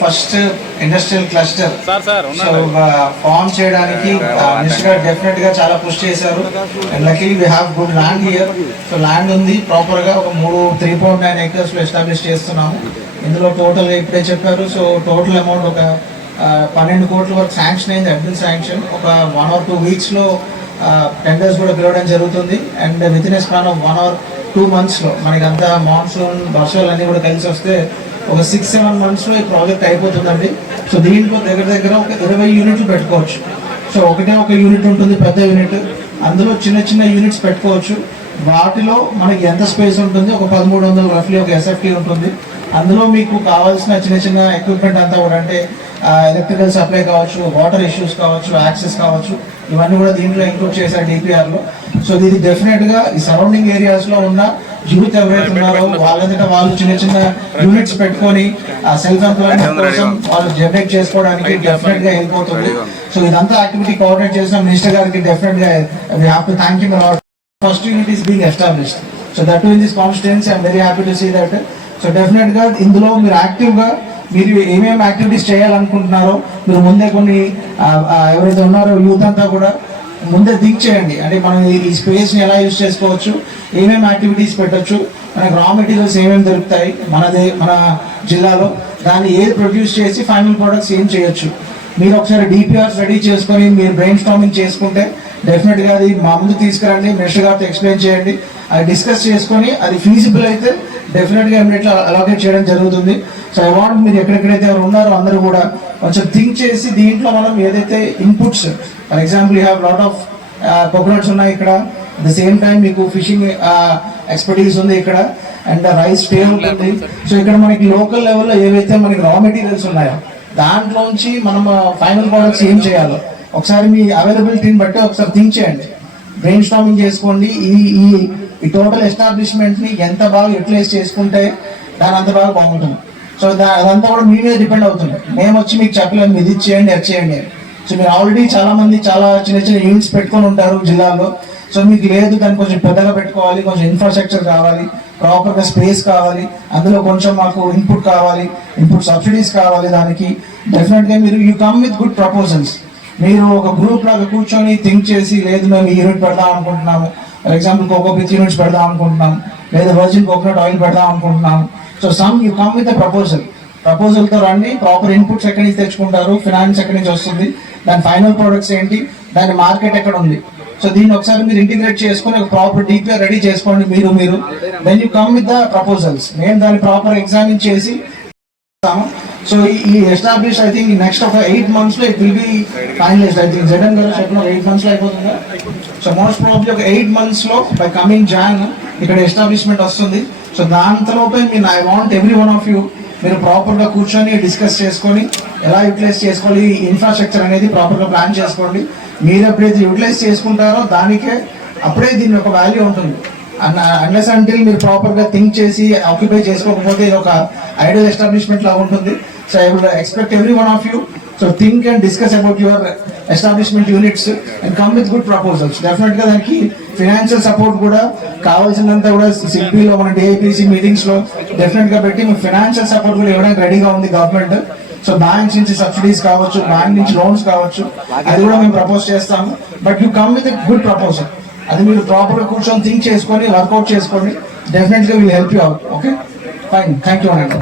First industrial cluster form చేయడానికి minister గారు definite గా చాలా పుష్ చేశారు. And luckily we have good land here. So land ఉంది ప్రాపర్ గా ఒక 3.9 acres లో ఎస్టాబ్లిష్ చేస్తున్నాము. ఇందులో టోటల్ ఇప్పుడే చెప్పారు. సో టోటల్ అమౌంట్ ఒక 12 కోట్ల వరకు శాంక్షన్ అయింది. అడ్మిన్ శాంక్షన్ ఒక 1 or 2 weeks లో టెండర్స్ కూడా పిలవడం జరుగుతుంది. And with in a span of 1 or 2 months లో మనకి అంతా మాన్సూన్ వర్షాలు అన్ని కూడా కలిసి వస్తే ఒక 6-7 months లో ఈ ప్రాజెక్ట్ అయిపోతుందండి. సో దీంట్లో దగ్గర ఒక 20 యూనిట్లు పెట్టుకోవచ్చు. సో ఒక యూనిట్ ఉంటుంది పెద్ద యూనిట్, అందులో చిన్న యూనిట్స్ పెట్టుకోవచ్చు. వాటిలో మనకి ఎంత స్పేస్ ఉంటుంది, ఒక 1300 రఫ్లీ ఒక ఎస్ఎఫ్టీ ఉంటుంది. అందులో మీకు కావాల్సిన చిన్న ఎక్విప్మెంట్ అంతా కూడా అంటే ఎలక్ట్రికల్ సప్లై కావచ్చు, వాటర్ ఇష్యూస్ కావచ్చు, యాక్సెస్ కావచ్చు, ఇవన్నీ కూడా దీంట్లో ఇంక్లూడ్ చేశారు డిపిఆర్లో. సో ఇది డెఫినెట్గా ఈ సరౌండింగ్ ఏరియాస్లో ఉన్న యూత్ ఎవరైతే ఉన్నారో వాళ్ళంతటా వాళ్ళు చిన్న యూనిట్స్ పెట్టుకొని సెల్ఫ్ ఎంప్లాయ్మెంట్ కోసం వాళ్ళు జనరేట్ చేసుకోవడానికి డెఫినెట్గా హెల్ప్ అవుతుంది. సో ఇదంతా యాక్టివిటీ కోఆర్డినేట్ చేసిన మినిస్టర్ గారికి డెఫినెట్గా we have to thank him a lot. First unit is being established. So that to in this constituency I'm very happy to see that. So డెఫినెట్గా ఇందులో మీరు యాక్టివ్గా మీరు ఏమేమి యాక్టివిటీస్ చేయాలనుకుంటున్నారో మీరు ముందే కొన్ని ఎవరైతే ఉన్నారో యూత్ అంతా కూడా ముందే థింక్ చేయండి. అంటే మనం ఈ స్పేస్ని ఎలా యూజ్ చేసుకోవచ్చు, ఏమేమి యాక్టివిటీస్ పెట్టచ్చు, మనకు రా మెటీరియల్స్ ఏమేమి దొరుకుతాయి మన జిల్లాలో, దాన్ని ఏది ప్రొడ్యూస్ చేసి ఫైనల్ ప్రొడక్ట్స్ ఏం చేయొచ్చు. మీరు ఒకసారి డిపిఆర్స్ రెడీ చేసుకొని మీరు బ్రెయిన్ స్టార్మింగ్ చేసుకుంటే డెఫినెట్గా అది మా ముందు తీసుకురండి, మినిస్టర్ గారితో ఎక్స్ప్లెయిన్ చేయండి, అది డిస్కస్ చేసుకొని అది ఫీజిబుల్ అయితే డెఫినెట్గా ఇమీడియట్గా అలాగేట్ చేయడం జరుగుతుంది. సో ఐ వాంట్ మీరు ఎక్కడెక్కడైతే ఎవరు ఉన్నారో అందరూ కూడా కొంచెం థింక్ చేసి దీంట్లో మనం ఏదైతే inputs, for example you have lot of coconuts ఉన్నాయి ఇక్కడ, అట్ ద సేమ్ టైం మీకు ఫిషింగ్ ఎక్స్పర్టీస్ ఉంది ఇక్కడ, అండ్ రైస్ స్టే ఉంటుంది. సో ఇక్కడ మనకి లోకల్ లెవెల్లో ఏవైతే మనకి రా మెటీరియల్స్ ఉన్నాయో దాంట్లోంచి మనం ఫైనల్ ప్రోడక్ట్స్ ఏం చేయాలో ఒకసారి మీ అవైలబిలిటీని బట్టి ఒకసారి థింక్ చేయండి, బ్రెయిన్ స్టార్మింగ్ చేసుకోండి. ఈ టోటల్ ఎస్టాబ్లిష్మెంట్ని ఎంత బాగా యూటిలైజ్ చేసుకుంటే దాని అంత బాగా బాగుంటుంది. సో అదంతా కూడా మీ మీద డిపెండ్ అవుతుంది. మేము వచ్చి మీకు చెప్పలేము ఇది చేయండి అది చేయండి. సో మీరు ఆల్రెడీ చాలా మంది చాలా చిన్న యూనిట్స్ పెట్టుకొని ఉంటారు జిల్లాలో. సో మీకు లేదు, దాన్ని కొంచెం పెద్దగా పెట్టుకోవాలి, కొంచెం ఇన్ఫ్రాస్ట్రక్చర్ కావాలి, ప్రాపర్గా స్పేస్ కావాలి, అందులో కొంచెం మాకు ఇన్పుట్ కావాలి, ఇన్పుట్ సబ్సిడీస్ కావాలి. దానికి డెఫినెట్గా మీరు you come with good proposals. మీరు ఒక గ్రూప్ లాగా కూర్చొని థింక్ చేసి లేదు మేము ఈ యూనిట్ పెడదాం అనుకుంటున్నాము, for example coco pith units పెడదాం అనుకుంటున్నాము, లేదా వర్జిన్ కోకోనట్ ఆయిల్ పెడదాం అనుకుంటున్నాము. So some you come with ప్రపోజల్తో రండి. ప్రాపర్ ఇన్పుట్స్ ఎక్కడి నుంచి తెచ్చుకుంటారు, ఫినాన్స్ ఎక్కడి నుంచి వస్తుంది, దాని ఫైనల్ ప్రొడక్ట్స్ ఏంటి, దాని మార్కెట్ ఎక్కడ ఉంది. సో దీన్ని ఒకసారి మీరు ఇంటిగ్రేట్ చేసుకొని ఒక ప్రాపర్ డిపిఆర్ రెడీ చేసుకోండి మీరు then you come with the proposals. మేము దాన్ని ప్రాపర్ ఎగ్జామిన్ చేసి. సో ఈ ఎస్టాబ్లిష్ ఐ థింక్ నెక్స్ట్ ఒక 8 months లో it will be finalised. I think Jagan గారు చెప్పిన 8 months లో అయిపోతుందా. సో మోస్ట్ ప్రాబ్లీ ఒక 8 months లో బై కమింగ్ జాన్ ఇక్కడ ఎస్టాబ్లిష్మెంట్ వస్తుంది. సో దాంతలోపే మీరు I want every one of you మీరు ప్రాపర్గా కూర్చొని డిస్కస్ చేసుకొని ఎలా యూటిలైజ్ చేసుకోవాలి, ఇన్ఫ్రాస్ట్రక్చర్ అనేది ప్రాపర్గా ప్లాన్ చేసుకోండి. మీరు ఎప్పుడైతే యూటిలైజ్ చేసుకుంటారో దానికే అప్పుడే దీని ఒక వాల్యూ ఉంటుంది. అన్లెస్ అంటిల్ మీరు ప్రాపర్గా థింక్ చేసి ఆక్యుపై చేసుకోకపోతే ఇది ఒక ఐడియల్ ఎస్టాబ్లిష్మెంట్ లాగా ఉంటుంది. So I would expect every one of you so think and discuss about your establishment units and come with good proposals. డెఫినెట్గా దానికి ఫినాన్షియల్ సపోర్ట్ కూడా కావాల్సినంత కూడా సిపిలో మన డిఐపిసి మీటింగ్స్లో డెఫినెట్గా పెట్టి మీకు ఫినాన్షియల్ సపోర్ట్ కూడా ఇవ్వడానికి రెడీగా ఉంది గవర్నమెంట్. సో బ్యాంక్స్ నుంచి సబ్సిడీస్ కావచ్చు, బ్యాంక్ నుంచి లోన్స్ కావచ్చు, అది కూడా మేము ప్రపోజ్ చేస్తాము. But you come with a good proposal. అది మీరు ప్రాపర్గా కూర్చొని థింక్ చేసుకొని వర్కౌట్ చేసుకోండి. డెఫినెట్గా will help you out. Okay fine, thank you అనండి.